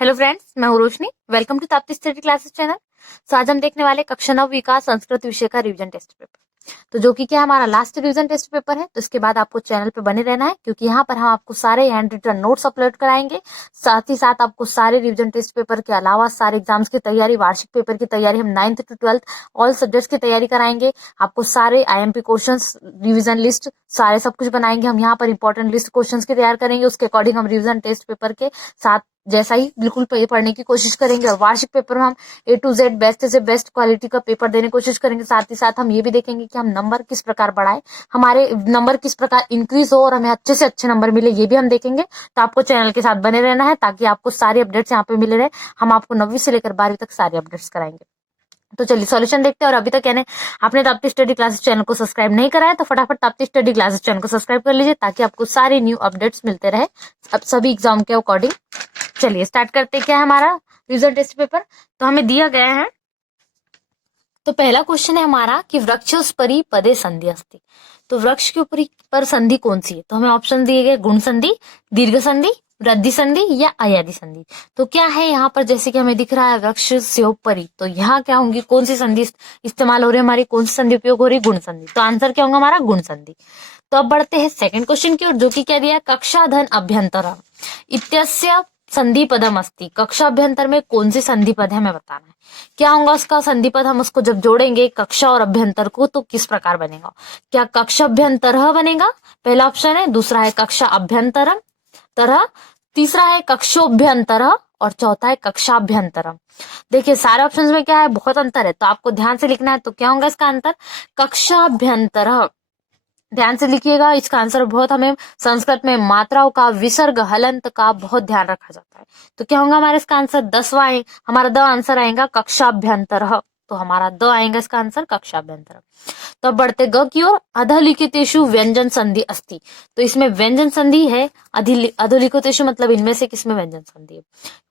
Hello friends, मैं हूँ Roshni. Welcome to Tapti study classes channel. तो आज हम देखने वाले कक्षा 9 विकास संस्कृत विषय का रिवीजन टेस्ट पेपर, तो जो कि क्या हमारा लास्ट रिवीजन टेस्ट पेपर है। तो इसके बाद आपको चैनल पे बने रहना है, क्योंकि यहाँ पर हम आपको सारे हैंड रिटन नोट्स अपलोड कराएंगे। साथ ही साथ आपको सारे रिवीजन टेस्ट पेपर के अलावा सारे एग्जाम्स की तैयारी, वार्षिक पेपर की तैयारी, हम 9th to 12th all subjects की तैयारी कराएंगे। आपको सारे IMP क्वेश्चंस, रिवीजन लिस्ट, सारे सब कुछ बनाएंगे। हम यहाँ पर इंपॉर्टेंट लिस्ट क्वेश्चंस की तैयार करेंगे, उसके अकॉर्डिंग हम रिवीजन टेस्ट पेपर के साथ जैसा ही बिल्कुल पढ़ने की कोशिश करेंगे। और वार्षिक पेपर में हम A to Z बेस्ट से बेस्ट क्वालिटी का पेपर देने की कोशिश करेंगे। साथ ही साथ हम ये भी देखेंगे कि हम नंबर किस प्रकार बढ़ाए, हमारे नंबर किस प्रकार इंक्रीज हो और हमें अच्छे से अच्छे नंबर मिले, ये भी हम देखेंगे। तो आपको चैनल के साथ बने रहना है, ताकि आपको सारे अपडेट्स यहाँ पे मिले रहे। हम आपको 9वीं से लेकर 12वीं तक सारे अपडेट्स कराएंगे। तो चलिए सॉल्यूशन देखते हैं। और अभी तक यानी आपने ताप्ती स्टडी क्लासेस चैनल को सब्सक्राइब नहीं करा है, तो फटाफट ताप्ती स्टडी क्लासेस चैनल को सब्सक्राइब कर लीजिए, ताकि आपको सारे न्यू अपडेट्स मिलते रहे अब सभी एग्जाम के अकॉर्डिंग। चलिए स्टार्ट करते हैं। क्या है हमारा रिजल्ट टेस्ट पेपर, तो हमें दिया गया है। तो पहला क्वेश्चन है हमारा कि वृक्षोपरि पदे संधि अस्ति। तो वृक्ष के ऊपर पर संधि कौन सी है? तो हमें ऑप्शन दिए गए गुण संधि, दीर्घ संधि, वृद्धि संधि या अयादि संधि। तो क्या है यहाँ पर, जैसे कि हमें दिख रहा है वृक्ष से ऊपरी, तो यहाँ क्या होंगी, कौन सी संधि इस्तेमाल हो रही है हमारी, कौन सी संधि उपयोग हो रही है? गुण संधि। तो आंसर क्या होगा हमारा? गुण संधि। तो अब बढ़ते हैं सेकंड क्वेश्चन की ओर, जो कि क्या दिया है, कक्षा धन अभ्यंतर इत्यस्य संधि पदम अस्ति। कक्षा अभ्यंतर में कौन सी संधि पद है हमें बताना है। क्या होगा उसका संधि पद? हम उसको जब जोड़ेंगे कक्षा और अभ्यंतर को, तो किस प्रकार बनेगा? क्या कक्षा अभ्यंतर बनेगा, पहला ऑप्शन है। दूसरा है कक्षा अभ्यंतरम तरह, तीसरा है कक्षोभ्यंतर और चौथा है कक्षाभ्यंतरम। देखिए सारे ऑप्शंस में क्या है, बहुत अंतर है, तो आपको ध्यान से लिखना है। तो क्या होगा इसका अंतर? कक्षाभ्यंतर। ध्यान से लिखिएगा, इसका आंसर बहुत, हमें संस्कृत में मात्राओं का, विसर्ग, हलंत का बहुत ध्यान रखा जाता है। तो क्या होगा हमारा इसका आंसर? 10वां हमारा द आंसर आएगा कक्षाभ्यंतर। तो हमारा द आएगा इसका आंसर कक्षाभ्यंतर। तो अब बढ़ते ग की ओर। अधलिखितेषु व्यंजन संधि अस्ति। तो इसमें व्यंजन संधि है। अधोलिखितेषु मतलब इनमें से किसमें व्यंजन संधि है?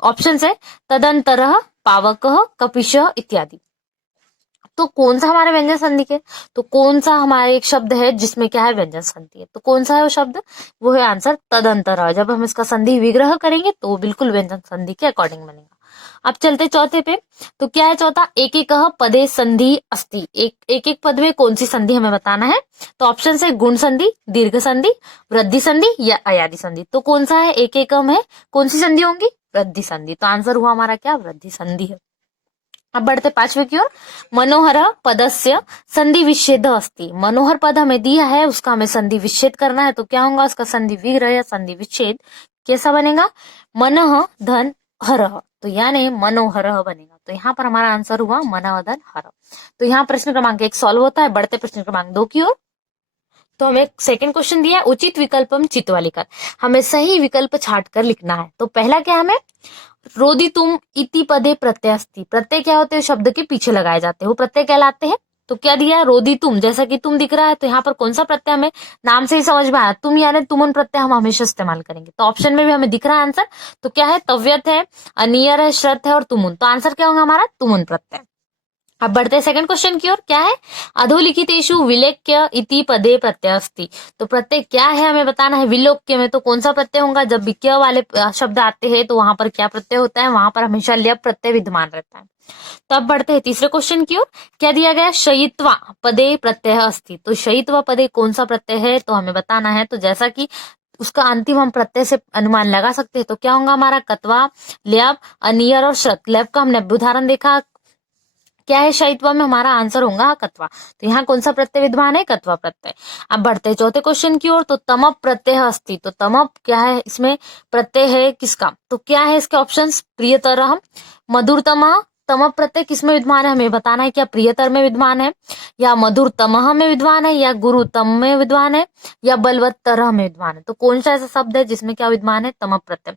ऑप्शन है तदंतरः, पावकः, कपिशः इत्यादि। तो कौन सा हमारा व्यंजन संधि है? तो कौन सा हमारा एक शब्द है जिसमें क्या है, व्यंजन संधि है? तो कौन सा है वो शब्द? वो है आंसर तदंतर। जब हम इसका संधि विग्रह करेंगे तो वो बिल्कुल व्यंजन संधि के अकॉर्डिंग बनेगा। अब चलते चौथे पे। तो क्या है चौथा? एक एक पदे संधि अस्ति। एक पद में कौन सी संधि हमें बताना है। तो ऑप्शन है गुण संधि, दीर्घ संधि, वृद्धि संधि या अयादि संधि। तो कौन सा है एक एकम है, कौन सी संधि होंगी? वृद्धि संधि। तो आंसर हुआ हमारा क्या? वृद्धि संधि है। अब बढ़ते पांचवे की ओर। मनोहर पदस्य संधि विच्छेद अस्ति। मनोहर पद हमें दिया है, उसका हमें संधि विच्छेद करना है। तो क्या होगा उसका संधि विग्रह या संधि विच्छेद कैसा बनेगा? मनः धन हर, तो यानी मनोहर बनेगा। तो यहाँ पर हमारा आंसर हुआ मनः धन हर। तो यहाँ प्रश्न क्रमांक 1 सॉल्व होता है। बढ़ते प्रश्न क्रमांक 2 की ओर। तो हमें सेकंड क्वेश्चन दिया है, उचित विकल्पम चित्वा लिखत। हमें सही विकल्प छाट कर लिखना है। तो पहला क्या हमें, रोदितुम इति पदे प्रत्यय अस्ति। प्रत्यय क्या होते हैं? शब्द के पीछे लगाए जाते हैं, वो प्रत्यय कहलाते हैं। तो क्या दिया है? रोदितुम, जैसा कि तुम दिख रहा है। तो यहाँ पर कौन सा प्रत्यय हमें नाम से ही समझ में आया, तुम यानी तुमुन प्रत्यय हम हमेशा इस्तेमाल करेंगे। तो ऑप्शन में भी हमें दिख रहा है आंसर। तो क्या है? तव्यत है, अनियर है, श्रत है और तुमुन। तो आंसर क्या होगा हमारा? तुमुन प्रत्यय। अब बढ़ते हैं सेकंड क्वेश्चन की ओर। क्या है? अधोलिखितेषु विलोक्य इति पदे प्रत्यय अस्ति। तो प्रत्यय क्या है हमें बताना है। विलोक्य में तो कौन सा प्रत्यय होगा? जब विक्य वाले शब्द आते हैं तो वहां पर क्या प्रत्यय होता है? वहां पर हमेशा ल्यप प्रत्यय विद्यमान रहता है। तो अब बढ़ते हैं तीसरे क्वेश्चन की ओर। क्या दिया गया? शयित्वा पदे प्रत्यय अस्ति। तो शयित्वा पदे कौन सा प्रत्यय है, तो हमें बताना है। तो जैसा कि उसका अंतिम हम प्रत्यय से अनुमान लगा सकते हैं। तो क्या होगा हमारा? कत्वा, ल्यप, अनियर और श्रत। ल्यप का हमने उदाहरण देखा, क्या है? शयित्वा में हमारा आंसर होगा कत्वा। तो यहाँ कौन सा प्रत्यय विद्यमान है? कत्वा प्रत्यय। अब बढ़ते हैं चौथे क्वेश्चन की ओर। तो तमप प्रत्यय अस्ति। तो तमप क्या है? इसमें प्रत्यय है किसका? तो क्या है इसके ऑप्शंस? प्रियतरः, मधुरतम। तमप प्रत्यय किसमें विद्यमान है हमें बताना है। क्या प्रियतर में विद्यमान है, या मधुरतमः में विद्यमान है, या गुरुतम में विद्यमान है, या बलवत्तरः में विद्यमान है? तो कौन सा ऐसा शब्द है जिसमें क्या विद्यमान है? तमप प्रत्यय।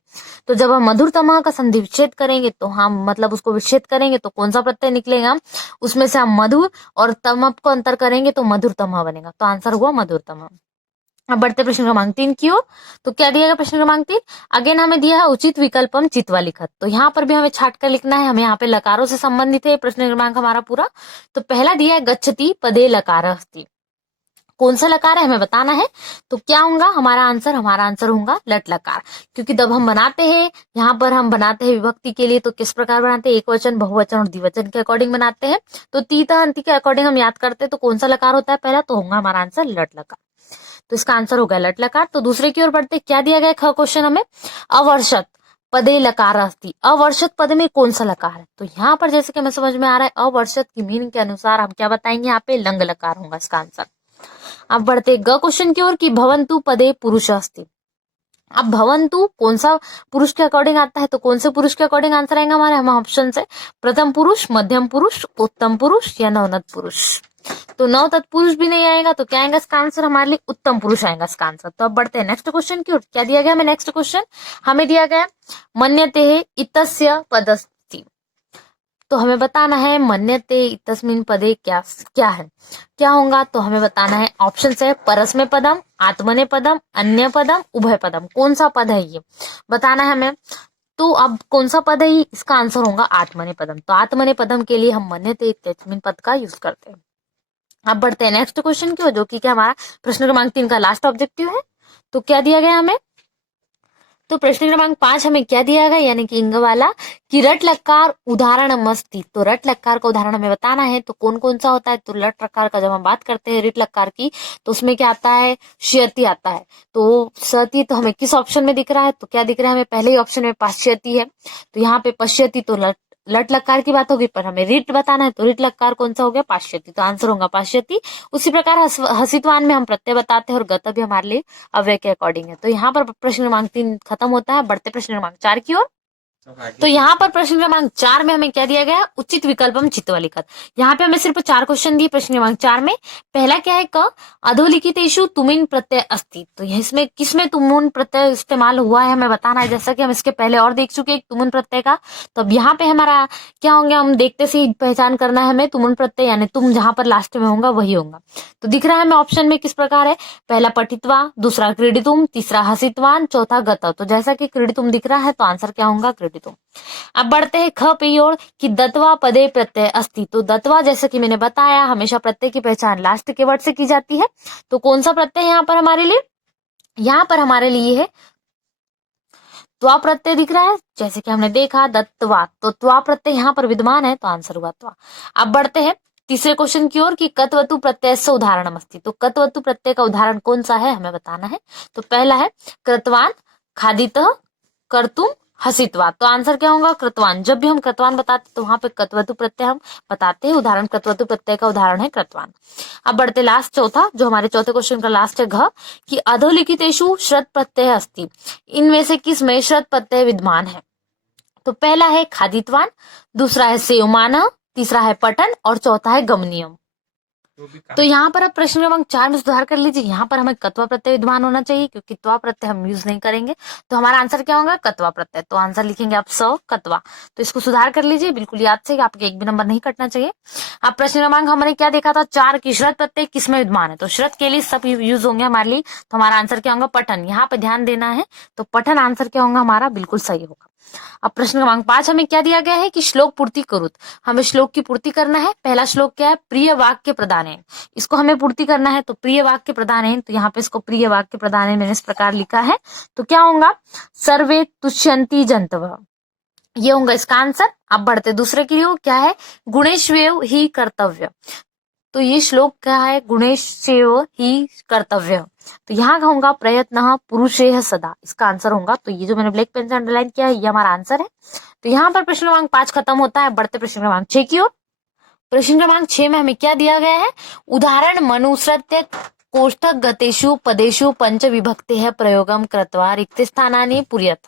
तो जब हम मधुरतमः का संधि विच्छेद करेंगे, तो हम मतलब उसको विच्छेद करेंगे तो कौन सा प्रत्यय निकलेगा? उसमें से हम मधुर और तमप को अंतर करेंगे तो मधुरतमः बनेगा। तो आंसर हुआ मधुरतमः। अब बढ़ते प्रश्न क्रमांक 3 की ओर। तो क्या दिया गया प्रश्न क्रमांक 3? अगेन हमें दिया है उचित विकल्पम चित्वा लिखत। तो यहाँ पर भी हमें छाट कर लिखना है। हमें यहाँ पे लकारों से संबंधित है प्रश्न क्रमांक हमारा पूरा। तो पहला दिया है गच्छति पदे लकार अस्ति। कौन सा लकार है हमें बताना है। तो क्या होगा हमारा आंसर होगा लट लकार, क्योंकि जब हम बनाते हैं, यहाँ पर हम बनाते हैं विभक्ति के लिए तो किस प्रकार बनाते हैं, एक वचन, बहुवचन और द्विवचन के अकॉर्डिंग बनाते हैं। तो तीता अंति के अकॉर्डिंग हम याद करते हैं तो कौन सा लकार होता है पहला, तो होगा हमारा आंसर लट लकार। तो इसका आंसर होगा लट लकार। तो दूसरे की ओर बढ़ते, क्या दिया गया ख क्वेश्चन हमें, अवर्षत पदे लकार अस्ति, अवर्षत पद में कौन सा लकार है। तो यहाँ पर जैसे कि हमें समझ में आ रहा है अवर्षत की मीनिंग के अनुसार हम क्या बताएंगे, यहाँ पे लंग लकार होगा इसका आंसर। अब बढ़ते ग क्वेश्चन की ओर कि भवन्तु पदे पुरुष अस्ति। अब भवन्तु कौन सा पुरुष के अकॉर्डिंग आता है, तो कौन से पुरुष के अकॉर्डिंग आंसर आएगा हमारे, हम ऑप्शन से प्रथम पुरुष, मध्यम पुरुष, उत्तम पुरुष या नवनत पुरुष। तो नव तत्पुरुष भी नहीं आएगा, तो क्या आएगा इसका आंसर हमारे लिए उत्तम पुरुष आएगा इसका आंसर। तो अब बढ़ते हैं नेक्स्ट क्वेश्चन की ओर। क्या दिया गया हमें नेक्स्ट क्वेश्चन, हमें दिया गया मन्यते इतस्य पदस्ति। तो हमें बताना है मन्यते इतस्मिन् पदे क्या क्या है, क्या होगा। तो हमें बताना है ऑप्शन है परस्मै पदम, आत्मने पदम, अन्य पदम, उभय पदम। कौन सा पद है ये बताना है हमें। तो अब कौन सा पद है, इसका आंसर होगा आत्मने पदम। तो आत्मने पदम के लिए हम मन्यते इत्यस्मिन् पद का यूज करते हैं। अब बढ़ते हैं नेक्स्ट क्वेश्चन की ओर, जो कि क्या हमारा प्रश्न क्रमांक 3 का लास्ट ऑब्जेक्टिव है। तो क्या दिया गया हमें, तो प्रश्न क्रमांक 5 हमें क्या दिया गया, यानी कि इंग वाला कि रट लकार उदाहरण मस्ती। तो रट लकार का उदाहरण हमें बताना है, तो कौन कौन सा होता है। तो रट लकार का जब हम बात करते हैं रिट लकार की, तो उसमें क्या आता है, श्यति आता है। तो सती तो हमें किस ऑप्शन में दिख रहा है, तो क्या दिख रहा है हमें, पहले ही ऑप्शन में पश्यति है। तो यहाँ पे पश्यति तो लट लकार की बात होगी, पर हमें रिट बताना है, तो रिट लकार कौन सा हो गया, पाश्यति। तो आंसर होगा पाश्यति। उसी प्रकार हसितवान में हम प्रत्यय बताते हैं और गत भी हमारे लिए अव्यय के अकॉर्डिंग है। तो यहाँ पर प्रश्न क्रमांक 3 खत्म होता है। बढ़ते प्रश्न क्रमांक 4 की ओर। तो यहाँ पर प्रश्न क्रमांक 4 में हमें क्या दिया गया, उचित विकल्पम चित्वा लिखत। यहाँ पे हमें सिर्फ 4 क्वेश्चन दिए प्रश्न क्रमांक 4 में। पहला क्या है, क अधोलिखितेषु तुमिन प्रत्यय अस्ति। तो इसमें किसमें तुमुन प्रत्यय इस्तेमाल हुआ है हमें बताना है, जैसा कि हम इसके पहले और देख चुके एक तुमुन प्रत्यय का। तो अब यहाँ पे हमारा क्या होंगे, हम देखते से ही पहचान करना है हमें तुमुन प्रत्यय, यानी तुम जहां पर लास्ट में होगा वही होगा। तो दिख रहा है हमें ऑप्शन में किस प्रकार है, पहला पठित्वा, दूसरा क्रीडितुम, तीसरा हसितवान, चौथा गत। तो जैसा कि क्रीडितुम दिख रहा है तो आंसर क्या होगा क्रीडितुम। अब बढ़ते हैं ख पे ओर कि दत्वा पदे प्रत्यय अस्ति। तो दत्वा जैसे कि मैंने बताया हमेशा प्रत्यय की पहचान लास्ट के वर्ड से की जाती है। तो कौन सा प्रत्यय यहाँ पर हमारे लिए, यहाँ पर हमारे लिए है त्वा प्रत्यय दिख रहा है, जैसे कि हमने देखा दत्वा, तो त्वा प्रत्यय यहाँ पर विद्यमान है, तो आंसर हुआ त्वा। अब बढ़ते हैं तीसरे क्वेश्चन की ओर कि कत्वतु प्रत्यय से उदाहरण अस्ति। तो कत्वतु प्रत्यय का उदाहरण कौन सा है हमें बताना है। तो पहला है कृतवान, खादितः, कर्तुम, हसितवा। तो आंसर क्या होगा कृतवान। जब भी हम कृतवान बताते तो वहां पे कत्वतु प्रत्यय हम बताते हैं, उदाहरण कृतवतु प्रत्यय का उदाहरण है कृतवान। अब बढ़ते लास्ट चौथा, जो हमारे चौथे क्वेश्चन का लास्ट है घ कि अधोलिखितेषु श्रत प्रत्यय अस्ति। इनमें से किस में श्रत प्रत्यय विद्यमान है। तो पहला है खादितवान, दूसरा है सेवमान, तीसरा है पठन और चौथा है गमनीयम। तो यहाँ पर अब प्रश्न क्रमांक 4 में सुधार कर लीजिए, यहाँ पर हमें कत्वा प्रत्यय विद्यमान होना चाहिए, क्योंकि त्वा प्रत्यय हम यूज नहीं करेंगे। तो हमारा आंसर क्या होगा कत्वा प्रत्यय। तो आंसर लिखेंगे आप स कत्वा। तो इसको सुधार कर लीजिए बिल्कुल याद से, आपके एक भी नंबर नहीं कटना चाहिए। अब प्रश्न क्रमांक हमने क्या देखा था 4 की श्रत प्रत्यय किसमें विद्यमान है। तो श्रत के लिए सब यूज होंगे हमारे लिए। तो हमारा आंसर क्या होगा पठन, यहाँ पे ध्यान देना है। तो पठन आंसर क्या होगा हमारा, बिल्कुल सही होगा। अब प्रश्न क्रमांक 5 हमें क्या दिया गया है कि श्लोक पूर्ति करुत। हमें श्लोक की पूर्ति करना है। पहला श्लोक क्या है, प्रिय वाक्य प्रदान है, इसको हमें पूर्ति करना है। तो प्रिय वाक्य प्रदान है, तो यहाँ पे इसको प्रिय वाक्य प्रदान है मैंने इस प्रकार लिखा है। तो क्या होगा सर्वे तुष्यंती जंतव, ये होगा इसका आंसर। अब बढ़ते दूसरे के लिए, क्या है गुणेश्वेव ही कर्तव्य। तो ये श्लोक क्या है, गुणेश्वेव ही कर्तव्य। तो यहाँ होगा प्रयत्न पुरुषेह सदा, इसका आंसर होगा। तो ये जो मैंने ब्लैक पेन से अंडरलाइन किया है ये हमारा आंसर है। तो यहाँ पर प्रश्न क्रमांक 5 खत्म होता है। बढ़ते प्रश्न क्रमांक 6 की ओर। प्रश्न क्रमांक 6 में हमें क्या दिया गया है, उदाहरण मनुसृत्य कोष्ठक गतेषु पदेषु पंच विभक्ति है प्रयोगम कृत्वा रिक्त स्थानानि पूर्यत।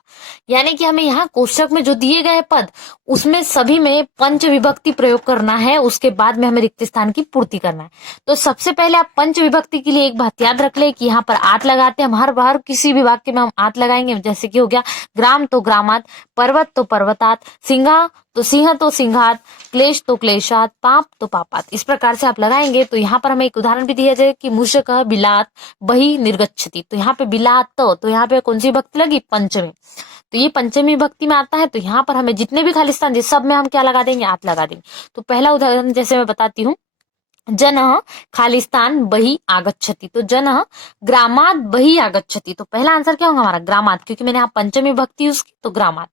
यानी कि हमें यहाँ कोष्ठक में जो दिए गए पद उसमें सभी में पंच विभक्ति प्रयोग करना है, उसके बाद में हमें रिक्त स्थान की पूर्ति करना है। तो सबसे पहले आप पंच विभक्ति के लिए एक बात याद रख ले कि यहाँ पर आत लगाते हैं हम, हर बार किसी भी वाक्य में हम आत लगाएंगे। जैसे कि हो गया ग्राम तो ग्रामात, पर्वत तो पर्वतात, सिंहा तो सिंह तो सिंहात, क्लेश तो क्लेशात, पाप तो पापात, इस प्रकार से आप लगाएंगे। तो यहाँ पर हमें एक उदाहरण भी दिया जाए कि मूषक बिलात बही निर्गच्छति। तो यहाँ पे बिलात तो यहाँ पे कौन सी भक्ति लगी, पंचमी। तो ये पंचमी भक्ति में आता है। तो यहाँ पर हमें जितने भी खालिस्तान जिस सब में हम क्या लगा देंगे, आत लगा देंगे। तो पहला उदाहरण जैसे मैं बताती हूँ जनः खालिस्तान बहि आगच्छति, तो जनः ग्रामात बहि आगच्छति, तो पहला आंसर क्या होगा हमारा ग्रामात, क्योंकि मैंने यहाँ पंचमी विभक्ति यूज की तो ग्रामात।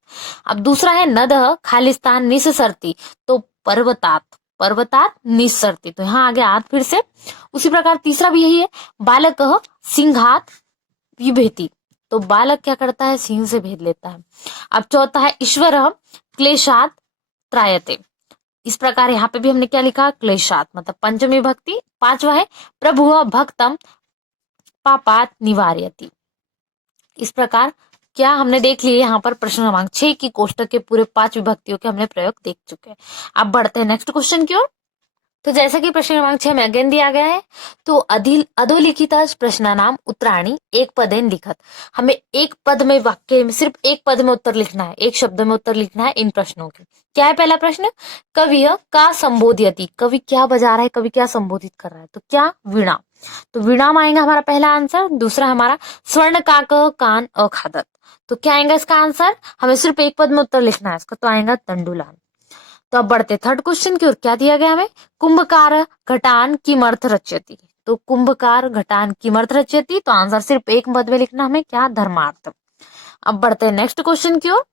अब दूसरा है नदः खालिस्तान निस्सरति, तो पर्वतात, पर्वतात निस्सरति, तो यहाँ आ गया आत फिर से। उसी प्रकार तीसरा भी यही है, बालकः सिंहात विभेति, तो बालक क्या करता है सिंह से भेद लेता है। अब चौथा है ईश्वरः क्लेशात त्रायते, इस प्रकार यहाँ पे भी हमने क्या लिखा क्लेशात, मतलब पंचमी विभक्ति। पांचवा है प्रभुः भक्तम पापात निवारयति, इस प्रकार क्या हमने देख लिए यहाँ पर प्रश्न क्रमांक 6 की कोष्टक के पूरे 5 विभक्तियों के हमने प्रयोग देख चुके हैं। अब बढ़ते हैं नेक्स्ट क्वेश्चन की ओर। तो जैसा कि प्रश्न क्रमांक 6 में अगेन दिया गया है, तो अधोलिखित प्रश्नानाम उत्तराणि एक पदेन लिखत, हमें एक पद में वाक्य में सिर्फ एक पद में उत्तर लिखना है, एक शब्द में उत्तर लिखना है इन प्रश्नों के। क्या है पहला प्रश्न, कवि का संबोधयति, कवि क्या बजा रहा है, कवि क्या संबोधित कर रहा है, तो क्या वीणा, तो वीणा में आएगा हमारा पहला आंसर। दूसरा हमारा स्वर्ण काक कान अखादत, तो क्या आएगा इसका आंसर, हमें सिर्फ एक पद में उत्तर लिखना है इसका, तो आएगा तंडुलान। तो अब बढ़ते थर्ड क्वेश्चन की ओर। क्या दिया गया हमें, कुंभकार घटान किमर्थ रचयति, तो कुंभकार घटान किमर्थ रचयति, तो आंसर सिर्फ एक पद में लिखना हमें, क्या धर्मार्थ। अब बढ़ते हैं नेक्स्ट क्वेश्चन की ओर।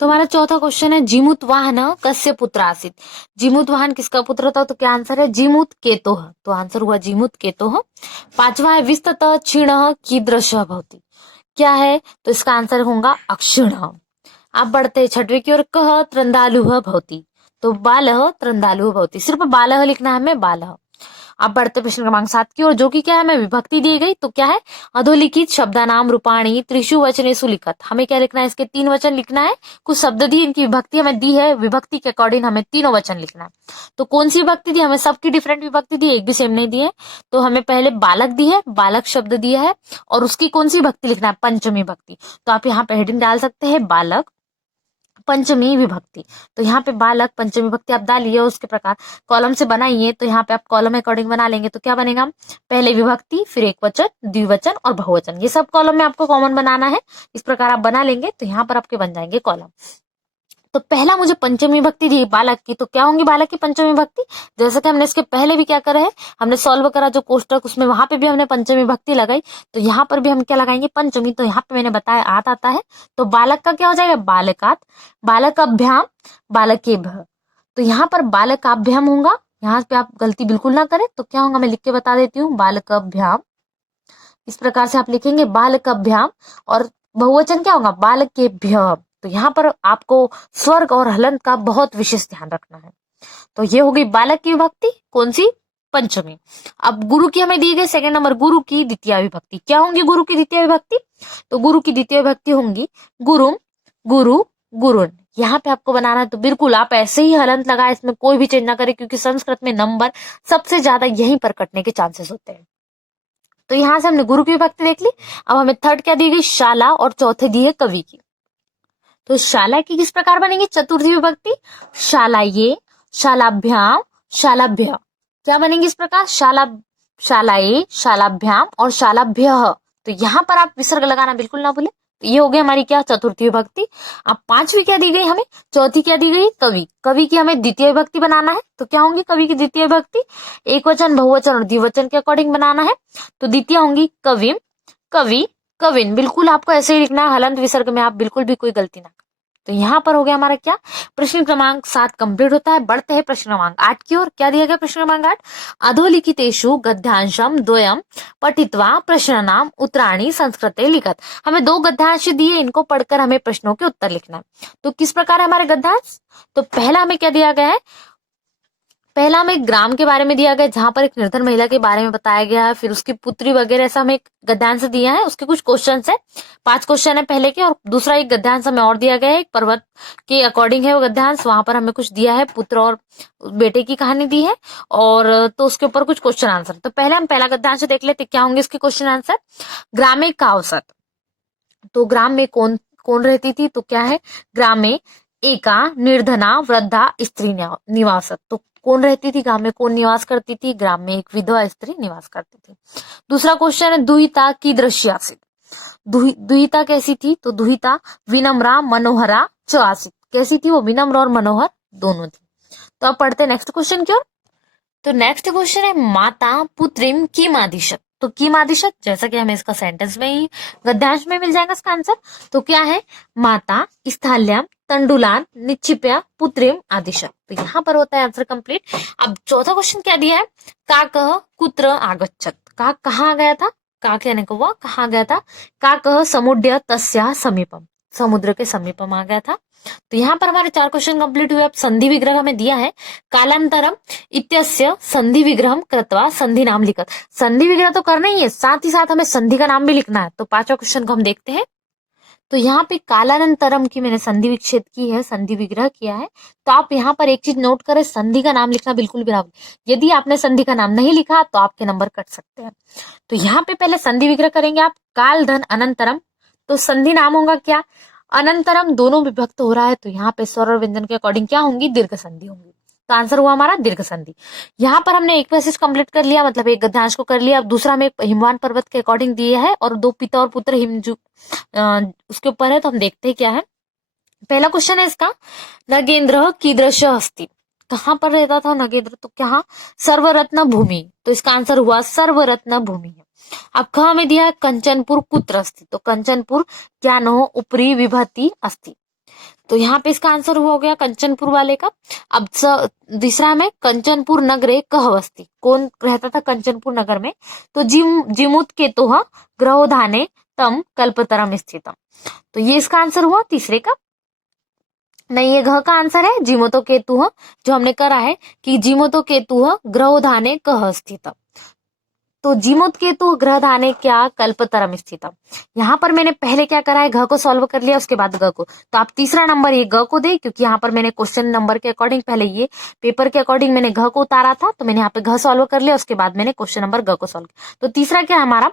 तो हमारा चौथा क्वेश्चन है जीमूत वाहन कस्य पुत्र आसित, जीमूत वाहन किसका पुत्र था, तो क्या आंसर है जीमूत केतोह, तो आंसर हुआ जीमूत केतोह। पांचवा है विस्तत क्षीण कीदृश भवति, क्या है, तो इसका आंसर होगा अक्षीण। आप बढ़ते छठवीं की ओर, कह त्रंदालुह भवति, तो बालह त्रंदालुह भवति, सिर्फ बालह लिखना है हमें, बालह। अब बढ़ते प्रश्न क्रमांक 7 की ओर, जो कि क्या है हमें विभक्ति दी गई, तो क्या है अधोलिखित शब्दानाम रूपाणी त्रिशु वचनेषु लिखत, हमें क्या लिखना है इसके 3 वचन लिखना है, कुछ शब्द दी इनकी विभक्ति हमें दी है, विभक्ति के अकॉर्डिंग हमें तीनों वचन लिखना है। तो कौन सी विभक्ति दी, हमें सबकी डिफरेंट विभक्ति दी, एक भी सेम नहीं दी है। तो हमें पहले बालक दी है, बालक शब्द दिया है, और उसकी कौन सी विभक्ति लिखना है, पंचमी विभक्ति। तो आप यहाँ पे हेडिंग डाल सकते हैं बालक पंचमी विभक्ति, तो यहाँ पे बालक पंचमी विभक्ति आप डालिए, उसके प्रकार कॉलम से बनाइए, तो यहाँ पे आप कॉलम अकॉर्डिंग बना लेंगे, तो क्या बनेगा, पहले विभक्ति, फिर एक वचन, द्विवचन और बहुवचन, ये सब कॉलम में आपको कॉमन बनाना है। इस प्रकार आप बना लेंगे तो यहाँ पर आपके बन जाएंगे कॉलम। तो पहला मुझे पंचमी विभक्ति दी बालक की, तो क्या होंगी बालक की पंचमी विभक्ति, जैसे कि हमने इसके पहले भी क्या करा है, हमने सॉल्व करा जो कोष्टक, उसमें वहां पे भी हमने पंचमी विभक्ति लगाई, तो यहाँ पर भी हम क्या लगाएंगे पंचमी, तो यहाँ पे मैंने बताया आत आता है, तो बालक का क्या हो जाएगा बालकात, बालकाभ्याम बालकेभ्य, तो यहाँ पर बालकाभ्याम होगा, यहाँ पे आप गलती बिल्कुल ना करें, तो क्या होगा मैं लिख के बता देती हूँ, बालकाभ्याम, इस प्रकार से आप लिखेंगे बालकाभ्याम, और बहुवचन क्या होगा बालकेभ्य, तो यहाँ पर आपको स्वर्ग और हलंत का बहुत विशेष ध्यान रखना है। तो ये हो गई बालक की विभक्ति, कौन सी, पंचमी। अब गुरु की हमें दी गई सेकंड नंबर, गुरु की द्वितीय विभक्ति, क्या होंगी गुरु की द्वितीय विभक्ति, तो गुरु की द्वितीय विभक्ति होंगी गुरुम गुरु गुरुन, यहाँ पे आपको बनाना है, तो बिल्कुल आप ऐसे ही हलंत लगाए, इसमें कोई भी चेंज ना करें, क्योंकि संस्कृत में नंबर सबसे ज्यादा यहीं पर कटने के चांसेस होते हैं। तो यहाँ से हमने गुरु की विभक्ति देख ली। अब हमें थर्ड क्या दी गई शाला, और चौथे दी है कवि की। तो शाला की किस प्रकार बनेगी चतुर्थी विभक्ति, शालाये, शालाभ्याम, शालाभ्य, क्या बनेगी इस प्रकार शाला, शालाये, शालाभ्याम और शालाभ्य, तो यहाँ पर आप विसर्ग लगाना बिल्कुल ना भूले। तो ये हो गई हमारी क्या चतुर्थी विभक्ति। अब पांचवी क्या दी गई हमें, चौथी क्या दी गई कवि, कवि की हमें द्वितीय विभक्ति बनाना है, तो क्या होंगी कवि की द्वितीय विभक्ति, एक वचन बहुवचन और द्विवचन के अकॉर्डिंग बनाना है, तो द्वितीय होंगी कविम, कवि, कविन, बिल्कुल आपको ऐसे ही लिखना है, हलंत विसर्ग में आप बिल्कुल भी कोई गलती ना। तो यहाँ पर हो गया हमारा क्या प्रश्न क्रमांक 7 कंप्लीट होता है। बढ़ते हैं प्रश्न क्रमांक 8 की ओर। क्या दिया गया प्रश्न क्रमांक 8, अधोलिखितेषु गद्यांशम द्वयम पठित्वा प्रश्नानाम उत्तराणि संस्कृते लिखत, हमें 2 गद्यांश दिए, इनको पढ़कर हमें प्रश्नों के उत्तर लिखना है। तो किस प्रकार है हमारे गद्यांश, तो पहला हमें क्या दिया गया है, पहला हमें ग्राम के बारे में दिया गया, जहां पर एक निर्धन महिला के बारे में बताया गया है, फिर उसकी पुत्री वगैरह, ऐसा हमें एक गद्यांश दिया है, उसके कुछ क्वेश्चन है, 5 क्वेश्चन है पहले के, और दूसरा एक गद्यांश हमें और दिया गया है, एक पर्वत के अकॉर्डिंग है वो गद्यांश, वहां पर हमें कुछ दिया है, पुत्र और बेटे की कहानी दी है, और तो उसके ऊपर कुछ क्वेश्चन आंसर। तो पहले हम पहला गद्यांश देख लेते क्या होंगे इसके क्वेश्चन आंसर। ग्रामे का औसत, तो ग्राम में कौन कौन रहती थी, तो क्या है ग्राम में एका निर्धना वृद्धा स्त्री निवासत, तो कौन रहती थी ग्राम में, कौन निवास करती थी, ग्राम में एक विधवा स्त्री निवास करती थी। दूसरा क्वेश्चन है दुहिता की दृश्य आसित, दुहिता कैसी थी, तो दुहिता विनम्रा मनोहरा च आसित, कैसी थी वो, विनम्र और मनोहर दोनों थी। तो अब पढ़ते नेक्स्ट क्वेश्चन की ओर। तो नेक्स्ट क्वेश्चन है माता पुत्रीम किम आदिशत। तो किम आदिशत जैसा कि हमें इसका सेंटेंस में ही गद्यांश में मिल जाएगा इसका आंसर। तो क्या है, माता स्थाल्याम तंडुलान निक्षिप्या पुत्रीम आदिशत। तो यहाँ पर होता है आंसर कंप्लीट। अब चौथा क्वेश्चन क्या दिया है, काकः कुत्र आगच्छत। काक कहाँ गया था, काक कहने को वह कहाँ गया था, काकः समुद्र तस्या समीपम, समुद्र के समीपम आ गया था। तो यहाँ पर हमारे 4 क्वेश्चन कंप्लीट हुए। अब संधि विग्रह हमें दिया है, कालांतरम इत्यस्य संधि विग्रहम कृत्वा संधि नाम लिखत। संधि विग्रह तो करना ही है, साथ ही साथ हमें संधि का नाम भी लिखना है। तो 5वां क्वेश्चन को हम देखते हैं। तो यहाँ पे कालानंतरम की मैंने संधि विच्छेद की है, संधि विग्रह किया है। तो आप यहाँ पर एक चीज नोट करें, संधि का नाम लिखना बिल्कुल भी ना भूलें। यदि आपने संधि का नाम नहीं लिखा तो आपके नंबर कट सकते हैं। तो यहाँ पे पहले संधि विग्रह करेंगे आप, काल धन अनंतरम। तो संधि नाम होगा क्या, अनंतरम दोनों विभक्त हो रहा है, तो यहाँ पे स्वर और व्यंजन के अकॉर्डिंग क्या होंगी, दीर्घ संधि होंगी। तो आंसर हुआ हमारा दीर्घ संधि। यहाँ पर हमने एक पैसेज कंप्लीट कर लिया, मतलब एक गद्यांश को कर लिया। अब दूसरा हमें हिमवान पर्वत के अकॉर्डिंग दिया है और 2 पिता और पुत्र हिमजू उसके ऊपर है। तो हम देखते हैं क्या है। पहला क्वेश्चन है इसका, नगेंद्र कीदृश अस्ति। कहाँ पर रहता था नगेंद्र, तो क्या, सर्वरत्न भूमि। तो इसका आंसर हुआ सर्वरत्न भूमि है। अब ख में दिया है कंचनपुर कुत्र अस्ति। तो कंचनपुर क्या नो ऊपरी विभति अस्ति। तो यहाँ पे इसका आंसर हो गया कंचनपुर वाले का। अब दूसरा में कंचनपुर नगरे कह अस्ति, कौन रहता था कंचनपुर नगर में, तो जिमुत केतु ग्रहोधाने तम कल्पतरम स्थितम। तो ये इसका आंसर हुआ तीसरे का। नहीं, ये घ का आंसर है जिमोतो केतु, जो हमने करा है कि जिमोतो केतु ग्रहोधाने कह स्थितम। तो जीमोत केतु ग्रह धाने क्या कल्पतरम स्थितम। यहाँ पर मैंने पहले क्या करा है, घ को सॉल्व कर लिया, उसके बाद ग को। तो आप तीसरा नंबर ये ग को दे, क्योंकि यहाँ पर मैंने क्वेश्चन नंबर के अकॉर्डिंग पहले ये पेपर के अकॉर्डिंग मैंने घ को उतारा था, तो मैंने यहाँ पे घ सॉल्व कर लिया, उसके बाद मैंने क्वेश्चन नंबर ग को सॉल्व किया। तो तीसरा क्या है हमारा,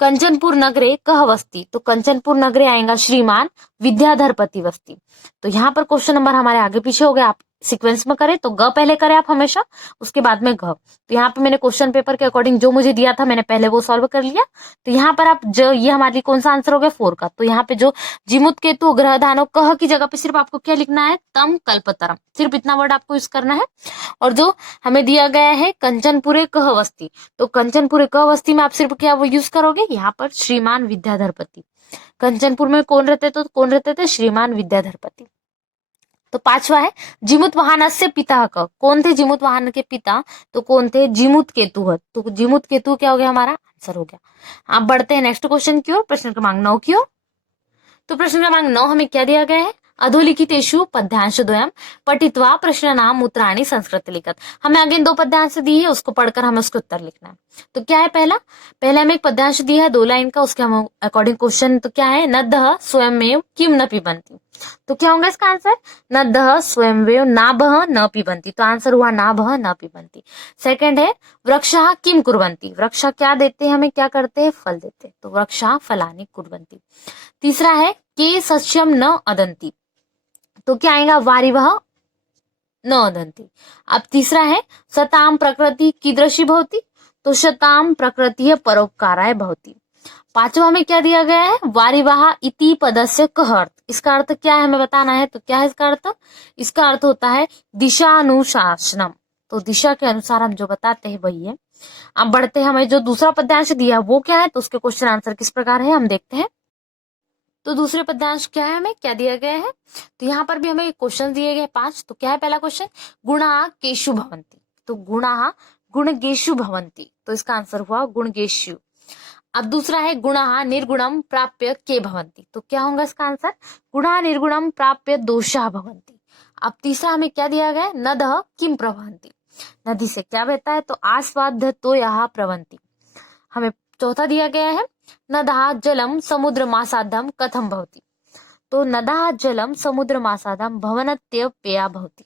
कंचनपुर नगरे कह वस्ती। तो कंचनपुर नगरे आएगा श्रीमान विद्याधरपति वस्ती। तो यहाँ पर क्वेश्चन नंबर हमारे आगे पीछे हो गए, आप सीक्वेंस में करें तो ग पहले करें आप हमेशा, उसके बाद में घ। तो यहाँ पे मैंने क्वेश्चन पेपर के अकॉर्डिंग जो मुझे दिया था मैंने पहले वो सॉल्व कर लिया। तो यहाँ पर आप जो ये हमारे लिए कौन सा आंसर हो गया 4 का। तो यहाँ पे जो जिमुत केतु ग्रह धानो कह की जगह पे सिर्फ आपको क्या लिखना है, तम कल्पतरम, सिर्फ इतना वर्ड आपको यूज करना है। और जो हमें दिया गया है कंचनपुरे कह वस्ती, तो कंचनपुरे कह वस्ती में आप सिर्फ क्या वो यूज करोगे, यहाँ पर श्रीमान विद्याधरपति। कंचनपुर में कौन रहते थे, तो कौन रहते थे, श्रीमान विद्याधरपति। तो 5वां है जिमुत वाहनस्य पिता का, कौन थे जिमुत वाहन के पिता, तो कौन थे, जिमुत केतु। तो जिमुत केतु क्या हो गया हमारा आंसर हो गया। आप बढ़ते हैं नेक्स्ट क्वेश्चन की ओर, प्रश्न क्रमांक 9 की ओर। तो प्रश्न क्रमांक 9 हमें क्या दिया गया है, अधोलिखितेषु पद्यांश द्वयम पठित्वा प्रश्नानाम उत्तराणि संस्कृत लिखत। हमें अगेन 2 पद्यांश दी है, उसको पढ़कर हमें उसके उत्तर लिखना है। तो क्या है पहले हमें एक पद्यांश दिया है 2 लाइन का, उसके हम अकॉर्डिंग क्वेश्चन तो क्या है, नद्यः स्वयमेव किम न पिबन्ति। तो क्या होगा इसका आंसर, नद्यः स्वयमेव नाभः न पिबन्ति। तो आंसर हुआ नाभः न पिबन्ति। सेकंड है वृक्षः किम कुर्वन्ति। वृक्ष क्या देते हैं हमें, क्या करते हैं, फल देते हैं। तो वृक्षः फलानि कुर्वन्ति। तीसरा है के सस्यम न अदन्ति। तो क्या आएगा, वारिवः न अदन्ति। अब तीसरा है सताम प्रकृति कीदृशी भवति। तो शताम प्रकृति परोपकाराय भवति। 5वां में क्या दिया गया है, वारिवाह इति पदस्य कह अर्थ। इसका अर्थ क्या है हमें बताना है। तो क्या है इसका अर्थ, इसका अर्थ होता है दिशानुशासनम। तो दिशा के अनुसार हम जो बताते हैं वही है। अब बढ़ते हैं, हमें जो दूसरा पद्यांश दिया वो क्या है, तो उसके क्वेश्चन आंसर किस प्रकार है हम देखते हैं। तो दूसरे पद्यांश क्या है, हमें क्या दिया गया है। तो यहाँ पर भी हमें क्वेश्चन दिए गए 5। तो क्या है पहला क्वेश्चन, गुणा केशु भवंती। तो गुणा गुणगेशु भवंती। तो इसका आंसर हुआ गुणगेशु। अब दूसरा है गुणः निर्गुणम प्राप्य के भवंती। तो क्या होगा इसका आंसर, गुणः निर्गुणम प्राप्य दोषः भवंती। अब तीसरा हमें क्या दिया गया, नदः किम प्रवहन्ति। नदी से क्या बहता है, तो आस्वाद्य तो यहाँ प्रवंती। हमें चौथा दिया गया है नदः जलम समुद्र मासाधम कथम भवति। तो नदः जलम समुद्र मासाधम भवनत्य पेया भवति।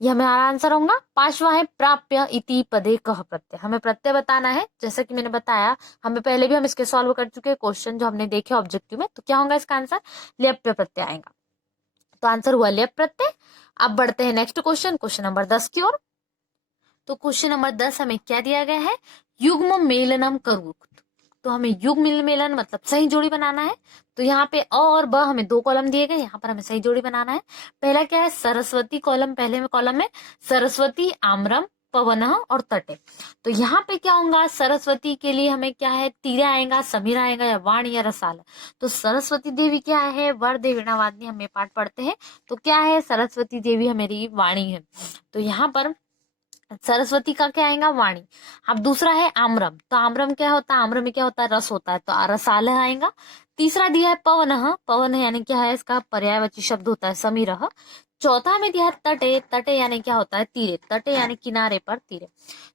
ये हमारा आंसर होगा। 5वां है प्राप्य इति पदे कह प्रत्यय। हमें प्रत्यय बताना है, जैसा कि मैंने बताया हमें पहले भी हम इसके सॉल्व कर चुके हैं क्वेश्चन जो हमने देखे ऑब्जेक्टिव में। तो क्या होगा इसका आंसर, लेप्य प्रत्यय आएगा। तो आंसर हुआ लेप प्रत्यय। अब बढ़ते हैं नेक्स्ट क्वेश्चन, क्वेश्चन नंबर 10 की ओर। तो क्वेश्चन नंबर 10 हमें क्या दिया गया है, युग्म मेलनम करू। तो हमें युग्म मेलन मतलब सही जोड़ी बनाना है। तो यहाँ पे अ और ब हमें 2 कॉलम दिए गए, यहाँ पर हमें सही जोड़ी बनाना है। पहला क्या है, सरस्वती कॉलम, पहले में कॉलम में सरस्वती आम्रम पवनः और तटे। तो यहाँ पे क्या होगा, सरस्वती के लिए हमें क्या है, तीरे आएगा, समीर आएगा, या वाणी या रसाल। तो सरस्वती देवी क्या है, वर देवीणा वादनी, हम ये पाठ पढ़ते हैं। तो क्या है, सरस्वती देवी हमारी वाणी है। तो यहाँ पर सरस्वती का क्या आएगा, वाणी। अब दूसरा है आम्रम। तो आम्रम क्या होता है, आम्रम में क्या होता है, रस होता है, तो रसालह आएगा। तीसरा दिया है पवनः। पवन यानी क्या है, इसका पर्यायवाची शब्द होता है समीरः। चौथा में दिया है तटे। तटे यानी क्या होता है, तीरे। तटे यानी किनारे पर, तीरे।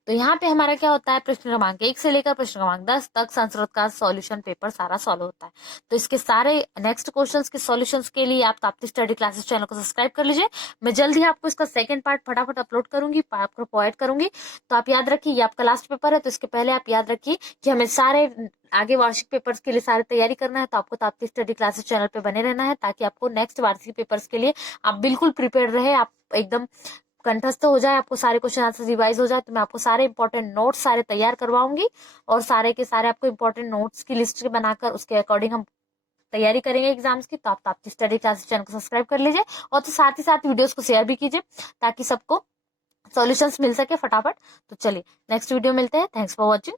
तो यहाँ पे हमारा क्या होता है, प्रश्न क्रमांक 1 से लेकर प्रश्न क्रमांक 10 तक संस्कृत का सॉल्यूशन पेपर सारा सॉल्व होता है। तो इसके सारे नेक्स्ट क्वेश्चंस के सॉल्यूशंस के लिए आप ताप्ती स्टडी क्लासेस चैनल को सब्सक्राइब कर लीजिए। मैं जल्द ही आपको इसका सेकंड पार्ट फटाफट अपलोड करूंगी, आपको प्रोवाइड करूंगी। तो आप याद रखिए, ये आपका लास्ट पेपर है, तो इसके पहले आप याद रखिए कि हमें सारे आगे वार्षिक पेपर्स के लिए सारी तैयारी करना है। तो आपको ताप्ती स्टडी क्लासेस चैनल पे बने रहना है, ताकि आपको नेक्स्ट वार्षिक पेपर्स के लिए आप बिल्कुल प्रिपेयर रहे, आप एकदम कंठस्थ हो जाए, आपको सारे क्वेश्चन आंसर रिवाइज हो जाए। तो मैं आपको सारे इंपॉर्टेंट नोट्स सारे तैयार करवाऊंगी, और सारे के सारे आपको इंपॉर्टेंट नोट्स की लिस्ट बनाकर उसके अकॉर्डिंग हम तैयारी करेंगे एग्जाम्स की। तो आप ताप्ती स्टडी क्लासेस चैनल को सब्सक्राइब कर लीजिए, और तो साथ ही साथ वीडियोस को शेयर भी कीजिए, ताकि सबको सॉल्यूशंस मिल सके फटाफट। तो चलिए नेक्स्ट वीडियो मिलते हैं। Thanks for watching.